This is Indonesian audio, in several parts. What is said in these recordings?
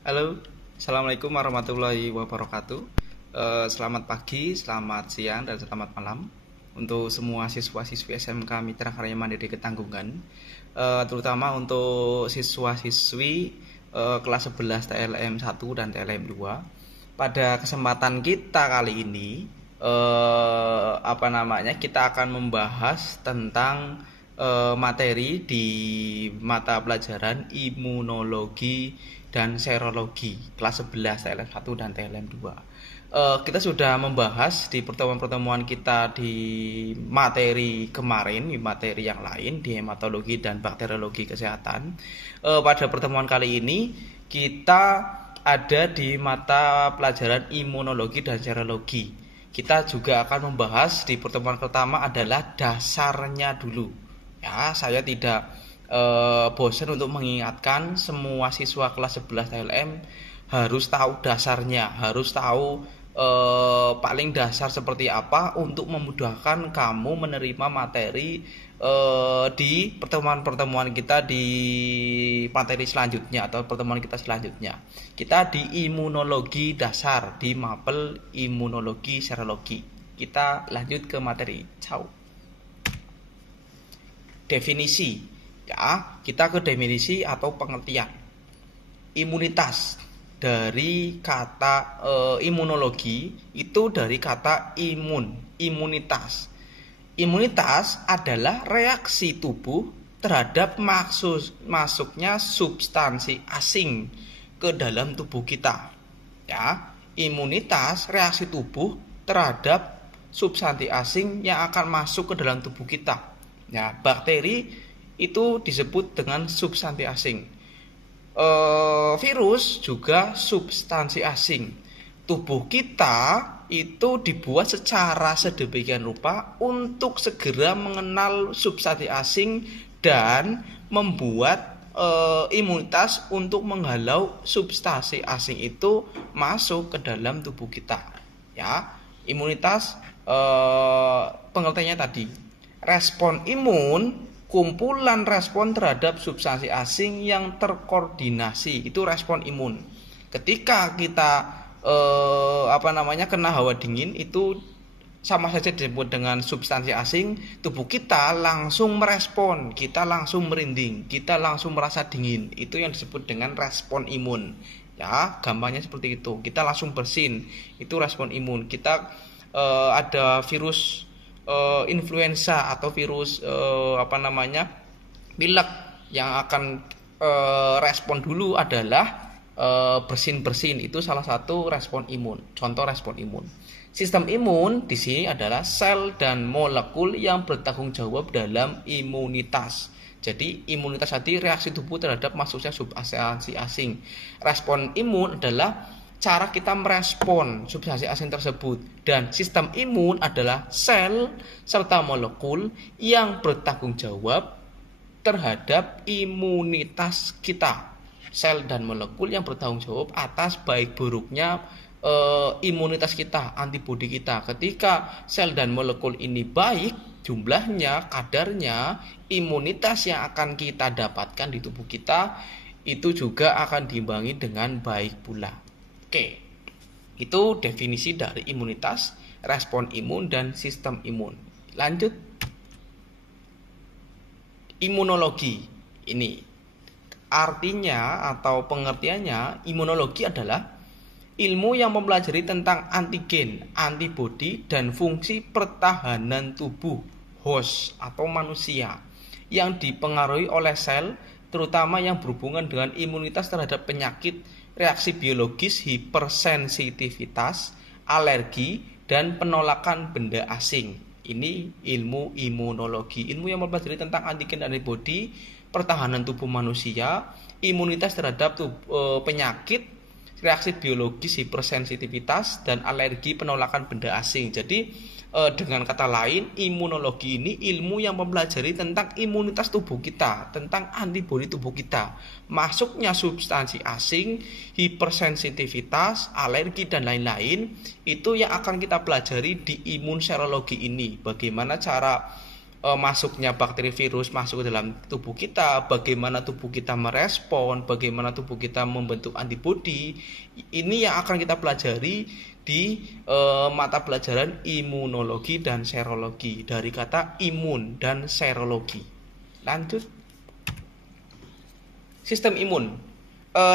Halo, Assalamualaikum warahmatullahi wabarakatuh. Selamat pagi, selamat siang, dan selamat malam untuk semua siswa-siswi SMK Mitra Karya Mandiri Ketanggungan, terutama untuk siswa-siswi kelas 11 TLM 1 dan TLM 2. Pada kesempatan kita kali ini, kita akan membahas tentang materi di mata pelajaran imunologi dan serologi kelas 11 TLM 1 dan TLM 2. Kita sudah membahas di pertemuan-pertemuan kita di materi kemarin, di materi yang lain di hematologi dan bakteriologi kesehatan. Pada pertemuan kali ini kita ada di mata pelajaran imunologi dan serologi. Kita juga akan membahas di pertemuan pertama adalah dasarnya dulu. Ya, saya tidak bosan untuk mengingatkan semua siswa kelas 11 TLM harus tahu dasarnya, harus tahu paling dasar seperti apa untuk memudahkan kamu menerima materi di pertemuan-pertemuan kita di materi selanjutnya atau pertemuan kita selanjutnya. Kita di imunologi dasar, di mapel imunologi serologi. Kita lanjut ke materi. Ciao. Definisi. Ya, kita ke definisi atau pengertian. Imunitas dari kata imunologi itu dari kata imunitas. Imunitas adalah reaksi tubuh terhadap masuknya substansi asing ke dalam tubuh kita. Ya, imunitas reaksi tubuh terhadap substansi asing yang akan masuk ke dalam tubuh kita. Ya, bakteri itu disebut dengan substansi asing. Virus juga substansi asing. Tubuh kita itu dibuat secara sedemikian rupa untuk segera mengenal substansi asing dan membuat imunitas untuk menghalau substansi asing itu masuk ke dalam tubuh kita. Ya, imunitas pengertiannya tadi. Respon imun kumpulan respon terhadap substansi asing yang terkoordinasi, itu respon imun. Ketika kita kena hawa dingin, itu sama saja disebut dengan substansi asing, tubuh kita langsung merespon, kita langsung merinding, kita langsung merasa dingin. Itu yang disebut dengan respon imun. Ya, gampangnya seperti itu. Kita langsung bersin, itu respon imun. Kita ada virus influenza atau virus pilek yang akan respon dulu adalah bersin-bersin. Itu salah satu respon imun, contoh respon imun. Sistem imun di sini adalah sel dan molekul yang bertanggung jawab dalam imunitas. Jadi imunitas tadi reaksi tubuh terhadap masuknya substansi asing. Respon imun adalah cara kita merespon substansi asing tersebut, dan sistem imun adalah sel serta molekul yang bertanggung jawab terhadap imunitas kita. Sel dan molekul yang bertanggung jawab atas baik buruknya imunitas kita, antibodi kita. Ketika sel dan molekul ini baik jumlahnya, kadarnya, imunitas yang akan kita dapatkan di tubuh kita itu juga akan diimbangi dengan baik pula. Oke, itu definisi dari imunitas, respon imun, dan sistem imun. Lanjut, imunologi. Ini artinya atau pengertiannya, imunologi adalah ilmu yang mempelajari tentang antigen, antibodi, dan fungsi pertahanan tubuh host atau manusia yang dipengaruhi oleh sel, terutama yang berhubungan dengan imunitas terhadap penyakit, reaksi biologis, hipersensitivitas, alergi, dan penolakan benda asing. Ini ilmu imunologi, ilmu yang mempelajari tentang antigen dan antibodi, pertahanan tubuh manusia, imunitas terhadap penyakit, reaksi biologis, hipersensitivitas, dan alergi, penolakan benda asing. Jadi dengan kata lain, imunologi ini ilmu yang mempelajari tentang imunitas tubuh kita, tentang antibodi tubuh kita, masuknya substansi asing, hipersensitivitas, alergi, dan lain-lain. Itu yang akan kita pelajari di imun serologi ini. Bagaimana cara masuknya bakteri virus masuk ke dalam tubuh kita, bagaimana tubuh kita merespon, bagaimana tubuh kita membentuk antibodi. Ini yang akan kita pelajari di mata pelajaran imunologi dan serologi, dari kata imun dan serologi. Lanjut. Sistem imun.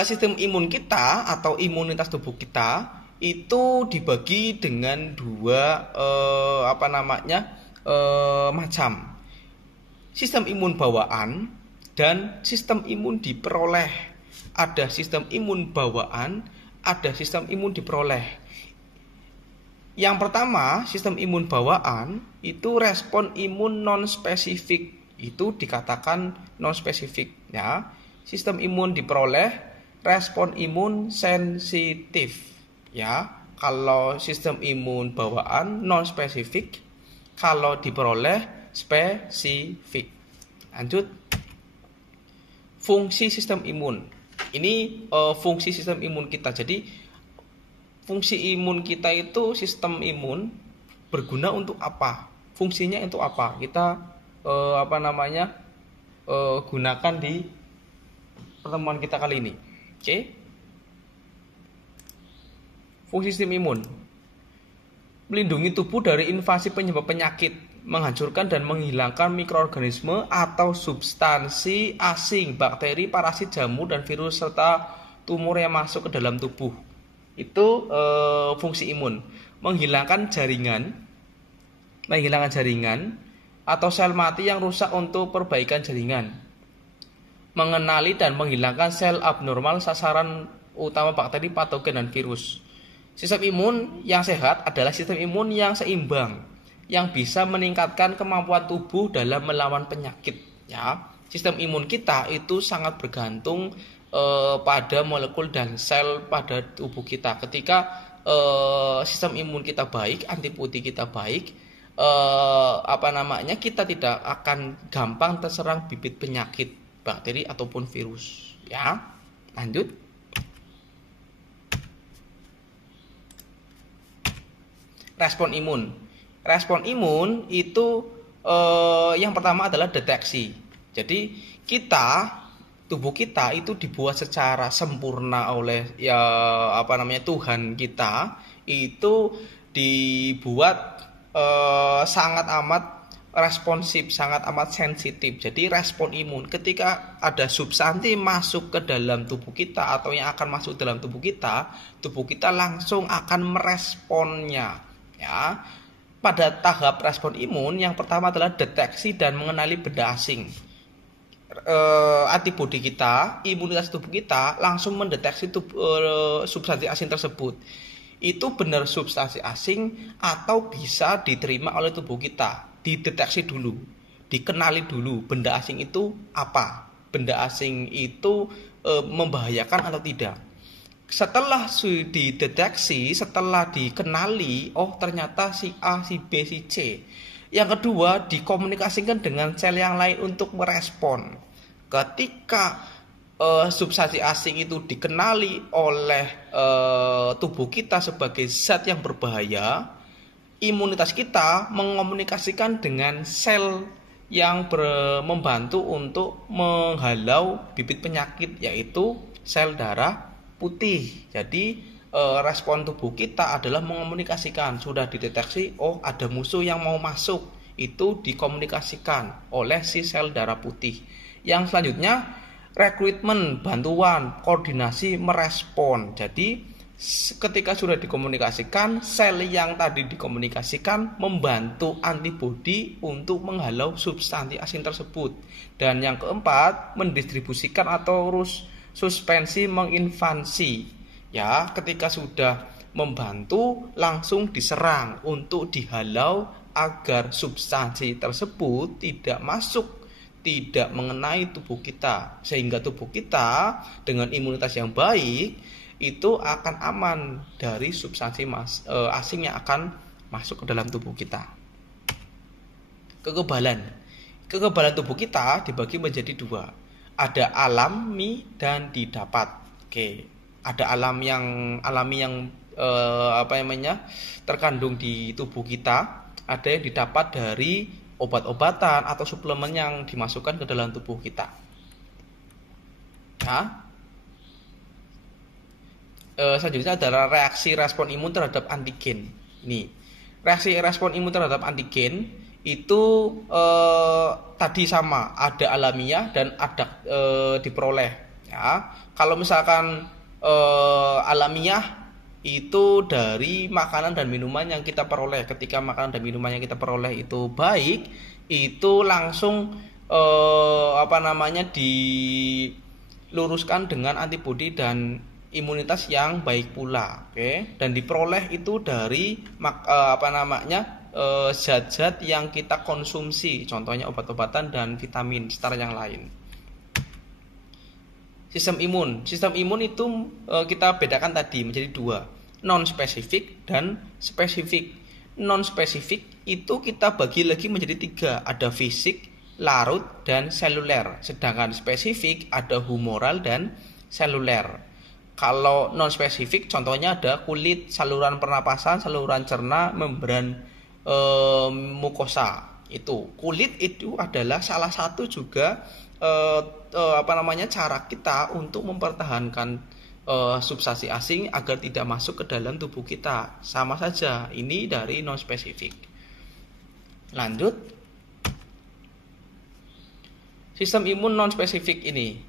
Sistem imun kita atau imunitas tubuh kita itu dibagi dengan dua macam. Sistem imun bawaan dan sistem imun diperoleh. Ada sistem imun bawaan, ada sistem imun diperoleh. Yang pertama, sistem imun bawaan itu respon imun non-spesifik. Itu dikatakan non-spesifik ya. Sistem imun diperoleh respon imun sensitif ya. Kalau sistem imun bawaan non-spesifik, kalau diperoleh spesifik. Lanjut. Fungsi sistem imun. Ini fungsi sistem imun kita. Jadi fungsi imun kita itu, sistem imun berguna untuk apa? Fungsinya untuk apa? Kita gunakan di pertemuan kita kali ini. Oke. Fungsi sistem imun melindungi tubuh dari invasi penyebab penyakit, menghancurkan dan menghilangkan mikroorganisme atau substansi asing, bakteri, parasit, jamur, dan virus, serta tumor yang masuk ke dalam tubuh. Itu fungsi imun. Menghilangkan jaringan atau sel mati yang rusak untuk perbaikan jaringan. Mengenali dan menghilangkan sel abnormal, sasaran utama bakteri, patogen, dan virus. Sistem imun yang sehat adalah sistem imun yang seimbang, yang bisa meningkatkan kemampuan tubuh dalam melawan penyakit. Ya, sistem imun kita itu sangat bergantung pada molekul dan sel pada tubuh kita. Ketika sistem imun kita baik, antibodi kita baik, kita tidak akan gampang terserang bibit penyakit, bakteri ataupun virus. Ya, lanjut. Respon imun. Respon imun itu yang pertama adalah deteksi. Jadi tubuh kita itu dibuat secara sempurna oleh Tuhan kita, itu dibuat sangat amat responsif, sangat amat sensitif. Jadi respon imun ketika ada substansi masuk ke dalam tubuh kita atau yang akan masuk dalam tubuh kita langsung akan meresponnya. Ya, pada tahap respon imun yang pertama adalah deteksi dan mengenali benda asing. Antibodi kita, imunitas tubuh kita langsung mendeteksi substansi asing tersebut. Itu benar substansi asing atau bisa diterima oleh tubuh kita. Dideteksi dulu, dikenali dulu benda asing itu apa. Benda asing itu membahayakan atau tidak. Setelah dideteksi, setelah dikenali, oh ternyata si A, si B, si C. Yang kedua, dikomunikasikan dengan sel yang lain untuk merespon. Ketika substansi asing itu dikenali oleh tubuh kita sebagai zat yang berbahaya, imunitas kita mengomunikasikan dengan sel yang membantu untuk menghalau bibit penyakit, yaitu sel darah putih. Jadi respon tubuh kita adalah mengomunikasikan, sudah dideteksi, oh ada musuh yang mau masuk, itu dikomunikasikan oleh si sel darah putih. Yang selanjutnya rekrutmen, bantuan, koordinasi, merespon. Jadi ketika sudah dikomunikasikan, sel yang tadi dikomunikasikan membantu antibodi untuk menghalau substansi asing tersebut. Dan yang keempat, mendistribusikan atau suspensi, menginvasi. Ya, ketika sudah membantu langsung diserang untuk dihalau agar substansi tersebut tidak masuk, tidak mengenai tubuh kita, sehingga tubuh kita dengan imunitas yang baik itu akan aman dari substansi asing yang akan masuk ke dalam tubuh kita. Kekebalan tubuh kita dibagi menjadi dua. Ada alami dan didapat. Oke, ada alami yang terkandung di tubuh kita, ada yang didapat dari obat-obatan atau suplemen yang dimasukkan ke dalam tubuh kita. Nah, selanjutnya adalah reaksi respon imun terhadap antigen. Ini reaksi respon imun terhadap antigen itu tadi sama, ada alamiah dan ada diperoleh. Ya, kalau misalkan alamiah itu dari makanan dan minuman yang kita peroleh. Ketika makanan dan minuman yang kita peroleh itu baik, itu langsung diluruskan dengan antibodi dan imunitas yang baik pula, oke. Dan diperoleh itu dari zat-zat yang kita konsumsi, contohnya obat-obatan dan vitamin setara yang lain. Sistem imun itu kita bedakan tadi menjadi dua, non spesifik dan spesifik. Non spesifik itu kita bagi lagi menjadi tiga, ada fisik, larut, dan seluler. Sedangkan spesifik ada humoral dan seluler. Kalau non spesifik contohnya ada kulit, saluran pernapasan, saluran cerna, membran mukosa. Itu kulit itu adalah salah satu juga cara kita untuk mempertahankan substansi asing agar tidak masuk ke dalam tubuh kita. Sama saja, ini dari non spesifik. Lanjut, sistem imun non spesifik ini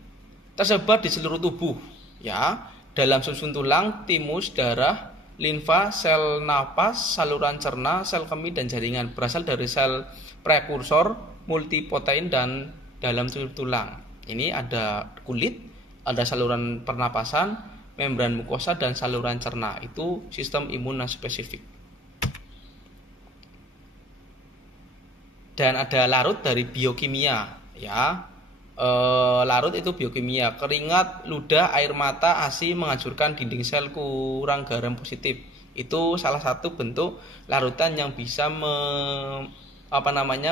tersebar di seluruh tubuh, ya, dalam susun tulang, timus, darah, limfa, sel napas, saluran cerna, sel kemih, dan jaringan. Berasal dari sel prekursor, multiprotein, dan dalam struktur tulang. Ini ada kulit, ada saluran pernapasan, membran mukosa, dan saluran cerna. Itu sistem imun non spesifik. Dan ada larut dari biokimia, ya. Larut itu biokimia, keringat, ludah, air mata, ASI menghancurkan dinding sel kurang garam positif. Itu salah satu bentuk larutan yang bisa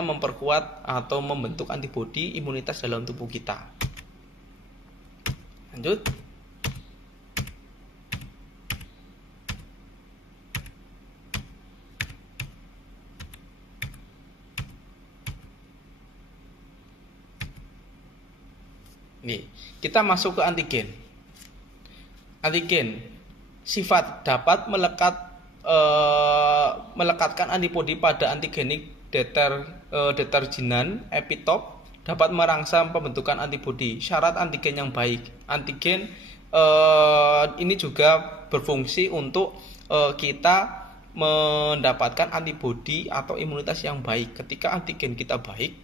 memperkuat atau membentuk antibodi imunitas dalam tubuh kita. Lanjut. Nih, kita masuk ke antigen. Antigen sifat dapat melekatkan antibodi pada antigenik deterjenan epitop, dapat merangsang pembentukan antibodi. Syarat antigen yang baik. Antigen ini juga berfungsi untuk kita mendapatkan antibodi atau imunitas yang baik. Ketika antigen kita baik,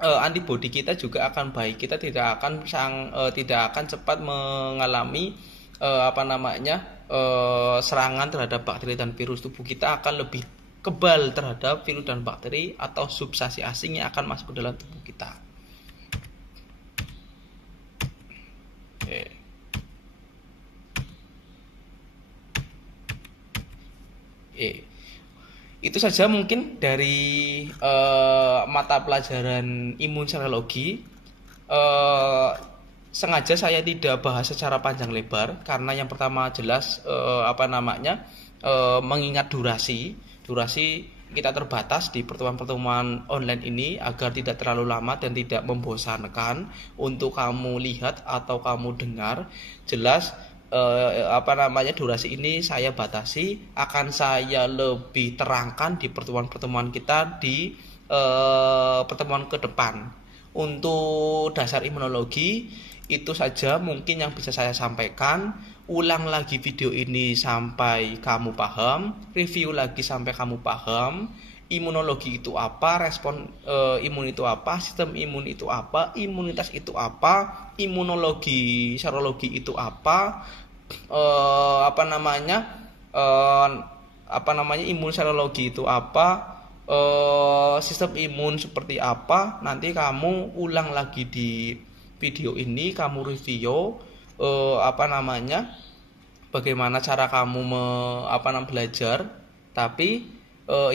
antibodi kita juga akan baik. Kita tidak akan cepat mengalami serangan terhadap bakteri dan virus. Tubuh kita akan lebih kebal terhadap virus dan bakteri atau substansi asing yang akan masuk ke dalam tubuh kita. Oke. Itu saja mungkin dari mata pelajaran imun serologi. Sengaja saya tidak bahas secara panjang lebar karena yang pertama jelas mengingat durasi kita terbatas di pertemuan online ini agar tidak terlalu lama dan tidak membosankan untuk kamu lihat atau kamu dengar. Jelas durasi ini saya batasi, akan saya lebih terangkan di pertemuan-pertemuan kita di pertemuan ke depan. Untuk dasar imunologi itu saja mungkin yang bisa saya sampaikan. Ulang lagi video ini sampai kamu paham, review lagi sampai kamu paham. Imunologi itu apa, respon imun itu apa, sistem imun itu apa, imunitas itu apa, imunologi serologi itu apa, imun serologi itu apa, sistem imun seperti apa. Nanti kamu ulang lagi di video ini, kamu review bagaimana cara kamu belajar. Tapi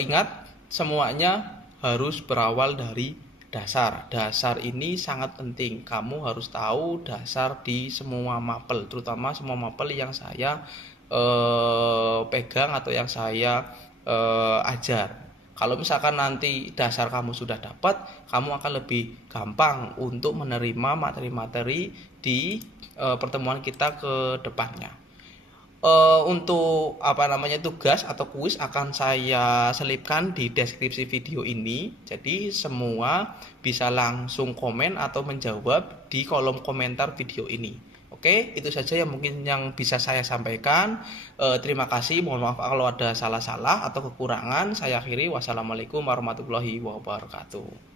ingat, semuanya harus berawal dari dasar. Dasar ini sangat penting. Kamu harus tahu dasar di semua mapel, terutama semua mapel yang saya pegang atau yang saya ajar. Kalau misalkan nanti dasar kamu sudah dapat, kamu akan lebih gampang untuk menerima materi-materi di pertemuan kita ke depannya. Untuk tugas atau kuis akan saya selipkan di deskripsi video ini. Jadi semua bisa langsung komen atau menjawab di kolom komentar video ini. Oke, itu saja yang mungkin yang bisa saya sampaikan. Terima kasih. Mohon maaf kalau ada salah-salah atau kekurangan. Saya akhiri. Wassalamualaikum warahmatullahi wabarakatuh.